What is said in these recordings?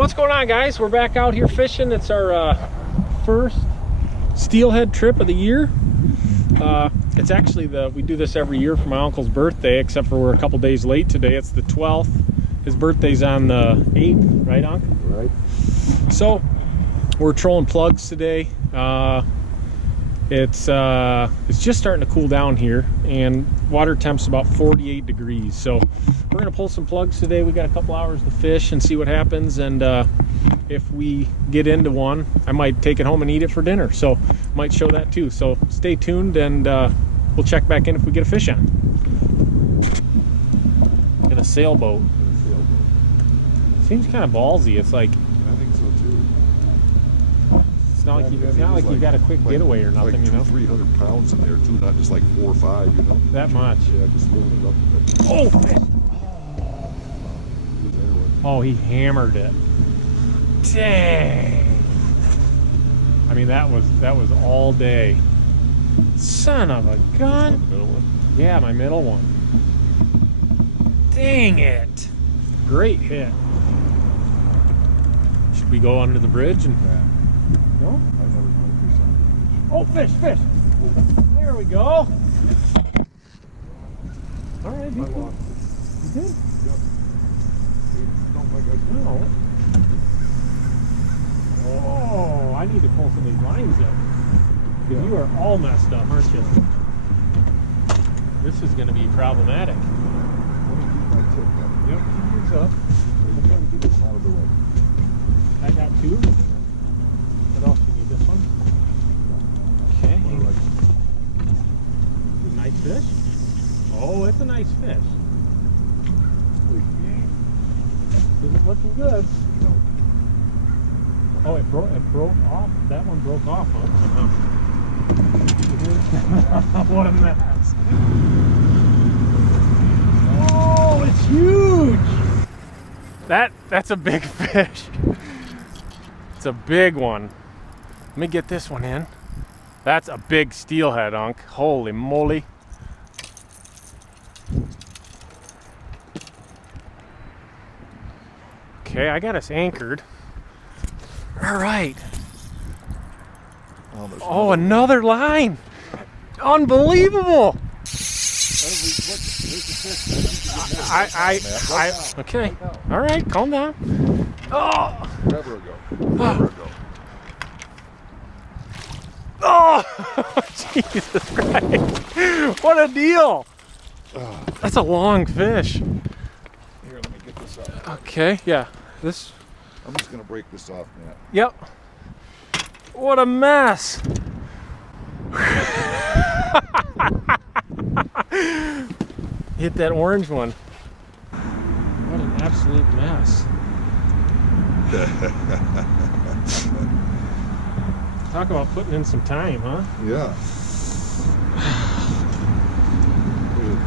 What's going on, guys? We're back out here fishing. It's our first steelhead trip of the year. It's actually we do this every year for my uncle's birthday, except for we're a couple days late today. It's the 12th. His birthday's on the 8th, right, Unc? Right. So we're trolling plugs today. It's just starting to cool down here, and water temp's about 48 degrees. So we're gonna pull some plugs today. We got a couple hours to fish and see what happens. And if we get into one, I might take it home and eat it for dinner. So might show that too. So stay tuned, and we'll check back in if we get a fish on. In a sailboat. Seems kind of ballsy. It's like, I think so too. it's not like you got a quick getaway or nothing, like you know. 300 pounds in there too, not just like 4 or 5, you know. That much. Yeah, just filling it up a bit. Oh, fish! Oh, he hammered it. Dang! I mean, that was all day. Son of a gun! The middle one? Yeah, my middle one. Dang it! Great hit. Should we go under the bridge and? Yeah. No? I never caught a fish on the bridge. Oh, fish! There we go. All right, I you lost it. did? Yep. Don't like I No. Oh, I need to pull some of these lines up. Because you are all messed up, aren't you? This is going to be problematic. Let me keep my tip up. Yep, keep yours up. I'm trying to get this out of the way. I got two. What else do you need? This one? Okay. All right. Nice fish. Oh, it's a nice fish. Isn't looking good. No. Oh, it broke off. That one broke off, huh? What a mess. Oh, it's huge. That's a big fish. It's a big one. Let me get this one in. That's a big steelhead, Unc. Holy moly. Okay, I got us anchored. All right. Oh, another line. Unbelievable. Okay. All right, calm down. Oh. Forever ago. Forever ago. Oh, Jesus Christ. What a deal. That's a long fish. Here, let me get this out. Okay, yeah. This. I'm just going to break this off, Matt. Yep. What a mess. Hit that orange one. What an absolute mess. Talk about putting in some time, huh? Yeah.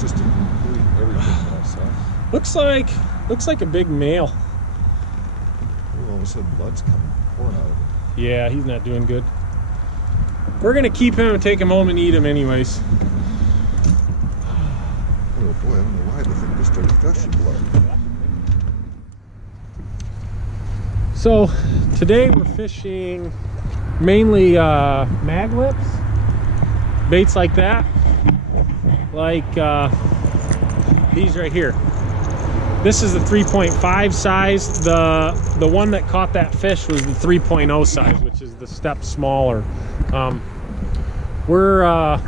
Just a complete everything mess, huh? Looks like a big male. All of a sudden, blood's pouring out of it. Yeah, he's not doing good. We're gonna keep him and take him home and eat him anyways. Oh boy, I don't know why the thing just started gushing blood. So today we're fishing mainly mag lips, baits like that, like these right here. This is the 3.5 size. The one that caught that fish was the 3.0 size, which is the step smaller. We're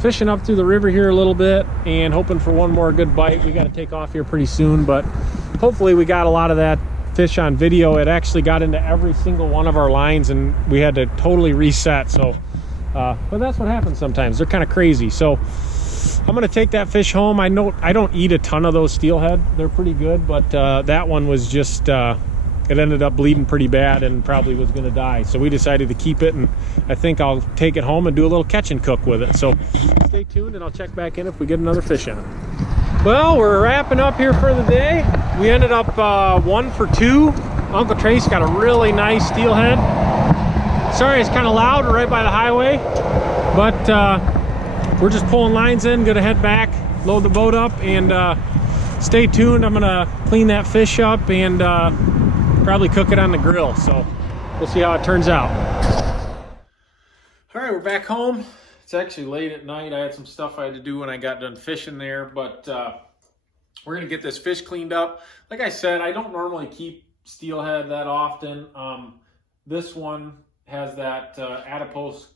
fishing up through the river here a little bit and hoping for one more good bite. We got to take off here pretty soon, but hopefully we got a lot of that fish on video. It actually got into every single one of our lines and we had to totally reset. So but that's what happens sometimes. They're kind of crazy. So I'm gonna take that fish home. I don't eat a ton of those steelhead. They're pretty good, but that one was just it ended up bleeding pretty bad and probably was gonna die. So we decided to keep it, and I think I'll take it home and do a little catch and cook with it. So stay tuned and I'll check back in if we get another fish in it. Well, we're wrapping up here for the day. We ended up 1 for 2. Uncle Trace got a really nice steelhead. Sorry, it's kind of loud. We're right by the highway, but we're just pulling lines in. Gonna head back, load the boat up, and stay tuned. I'm gonna clean that fish up and probably cook it on the grill. So we'll see how it turns out. All right, we're back home. It's actually late at night. I had some stuff I had to do when I got done fishing there, but we're gonna get this fish cleaned up. Like I said, I don't normally keep steelhead that often. This one has that adipose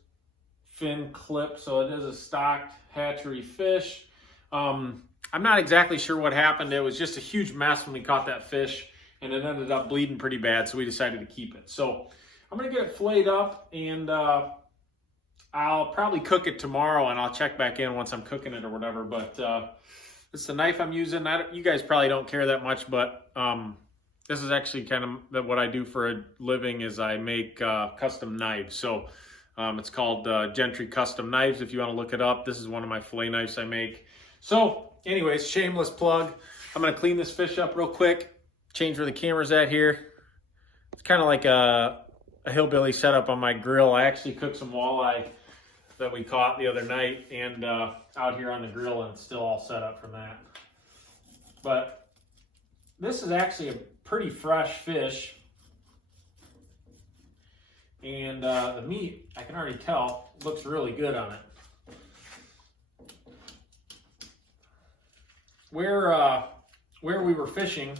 fin clip, so it is a stocked hatchery fish. I'm not exactly sure what happened. It was just a huge mess when we caught that fish, and it ended up bleeding pretty bad, so we decided to keep it. So I'm gonna get it filleted up, and I'll probably cook it tomorrow, and I'll check back in once I'm cooking it or whatever. But this is the knife I'm using. You guys probably don't care that much, but this is actually kind of what I do for a living is I make custom knives. So it's called Gentry Custom Knives if you want to look it up. This is one of my fillet knives I make. So anyways, shameless plug. I'm going to clean this fish up real quick, change where the camera's at here. It's kind of like a hillbilly setup on my grill. I actually cooked some walleye that we caught the other night and out here on the grill, and it's still all set up from that. But this is actually a pretty fresh fish, and the meat, I can already tell, looks really good on it. Where we were fishing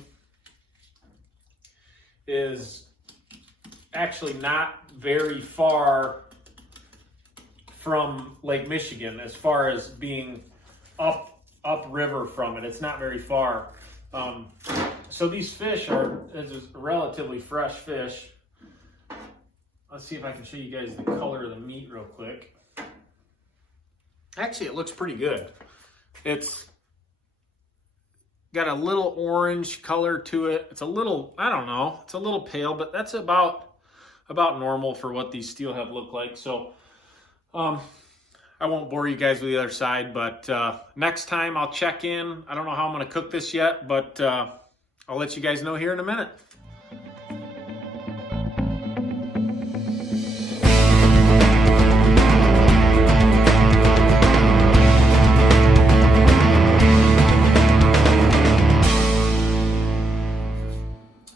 is actually not very far from Lake Michigan as far as being upriver from it. It's not very far. So these fish are relatively fresh fish. Let's see if I can show you guys the color of the meat real quick. Actually, it looks pretty good. It's got a little orange color to it. It's a little, I don't know, it's a little pale, but that's about normal for what these steelhead look like. So I won't bore you guys with the other side, but next time I'll check in. I don't know how I'm going to cook this yet, but I'll let you guys know here in a minute.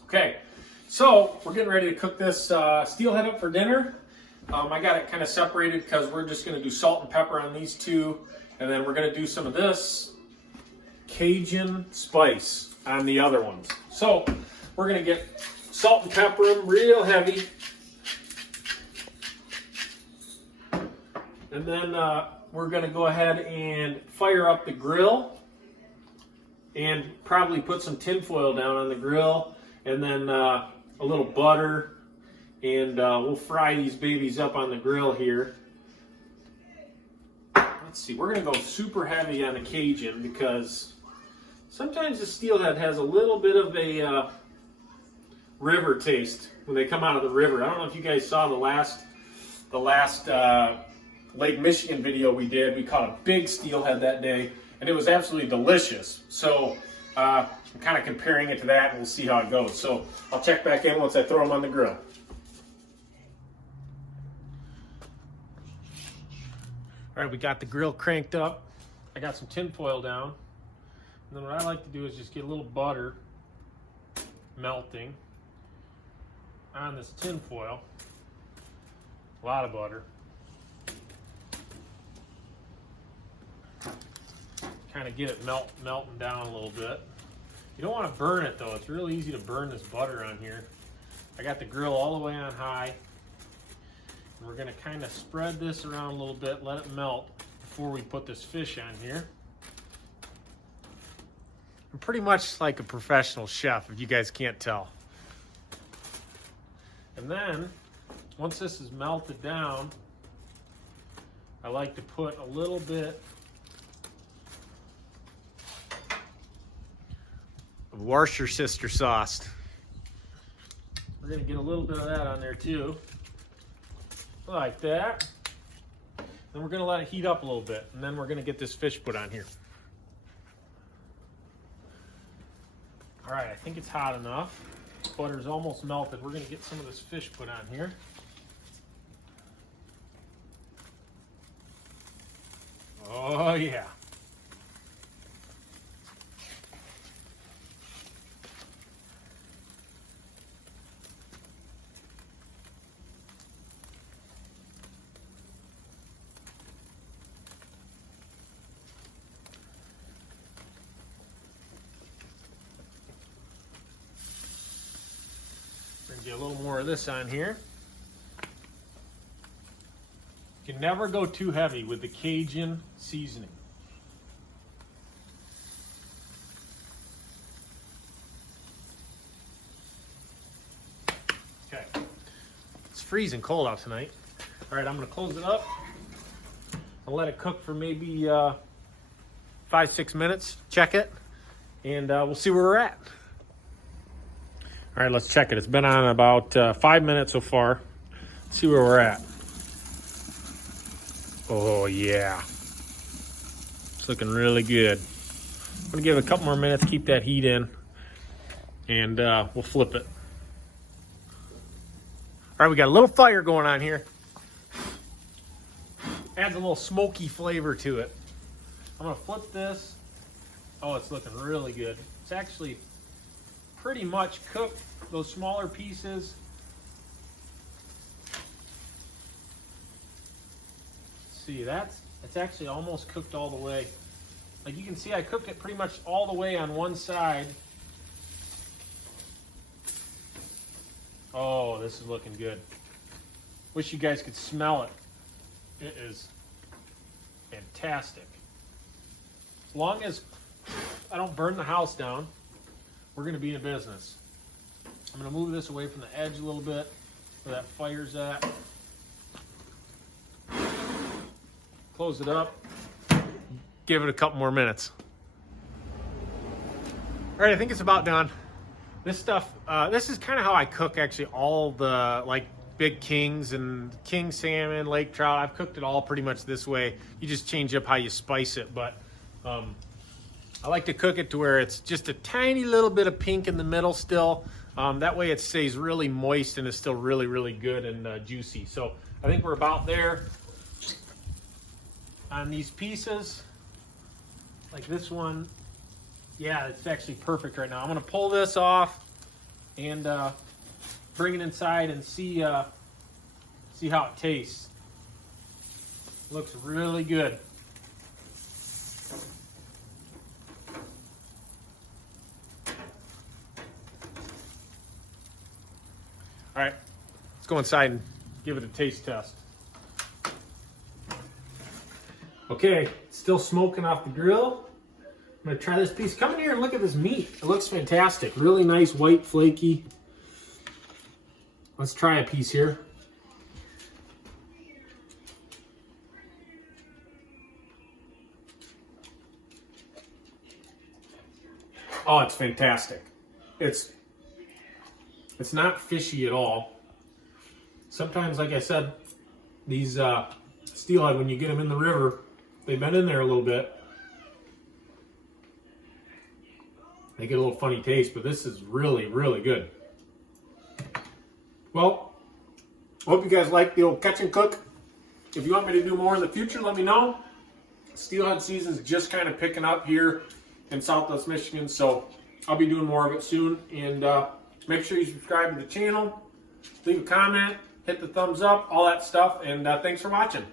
Okay, so we're getting ready to cook this steelhead up for dinner. I got it kind of separated because we're just going to do salt and pepper on these two, and then we're going to do some of this Cajun spice on the other ones. So we're going to get salt and pepper them real heavy, and then we're going to go ahead and fire up the grill and probably put some tin foil down on the grill, and then a little butter. And we'll fry these babies up on the grill here. Let's see, we're going to go super heavy on the Cajun because sometimes the steelhead has a little bit of a river taste when they come out of the river. I don't know if you guys saw the last Lake Michigan video we did. We caught a big steelhead that day, and it was absolutely delicious. So I'm kind of comparing it to that, and we'll see how it goes. So I'll check back in once I throw them on the grill. All right, we got the grill cranked up. I got some tin foil down. And then what I like to do is just get a little butter melting on this tin foil. A lot of butter. Kind of get it melting down a little bit. You don't want to burn it though. It's really easy to burn this butter on here. I got the grill all the way on high. We're going to kind of spread this around a little bit, let it melt before we put this fish on here. I'm pretty much like a professional chef, if you guys can't tell. And then, once this is melted down, I like to put a little bit of Worcestershire sauce. We're going to get a little bit of that on there too. Like that. Then we're going to let it heat up a little bit, and then we're going to get this fish put on here. All right, I think it's hot enough. Butter's almost melted. We're going to get some of this fish put on here. Oh yeah. Get a little more of this on here. You can never go too heavy with the Cajun seasoning. Okay. It's freezing cold out tonight. All right, I'm gonna close it up. I'll let it cook for maybe 5-6 minutes. Check it, and we'll see where we're at. All right, let's check it. It's been on about 5 minutes so far. Let's see where we're at. Oh yeah, it's looking really good. I'm gonna give it a couple more minutes, keep that heat in, and we'll flip it. All right, we got a little fire going on here. Adds a little smoky flavor to it. I'm gonna flip this. Oh, it's looking really good. It's actually pretty much cooked, those smaller pieces. See, it's actually almost cooked all the way. Like you can see, I cooked it pretty much all the way on one side. Oh, this is looking good. Wish you guys could smell it. It is fantastic. As long as I don't burn the house down, we're gonna be in business. I'm gonna move this away from the edge a little bit where that fire's at. Close it up, give it a couple more minutes. All right, I think it's about done. This stuff, this is kind of how I cook actually all the like big kings and king salmon, lake trout. I've cooked it all pretty much this way. You just change up how you spice it, but I like to cook it to where it's just a tiny little bit of pink in the middle still. That way it stays really moist and is still really, really good and juicy. So I think we're about there. On these pieces, like this one, yeah, it's actually perfect right now. I'm gonna pull this off and bring it inside and see how it tastes. Looks really good. All right, let's go inside and give it a taste test. Okay, it's still smoking off the grill. I'm gonna try this piece. Come in here and look at this meat. It looks fantastic. Really nice, white, flaky. Let's try a piece here. Oh, it's fantastic. It's not fishy at all. Sometimes, like I said, these steelhead, when you get them in the river, they've been in there a little bit. They get a little funny taste, but this is really, really good. Well, I hope you guys like the old catch and cook. If you want me to do more in the future, let me know. Steelhead season's just kind of picking up here in Southwest Michigan, so I'll be doing more of it soon. And make sure you subscribe to the channel, leave a comment, hit the thumbs up, all that stuff, and thanks for watching.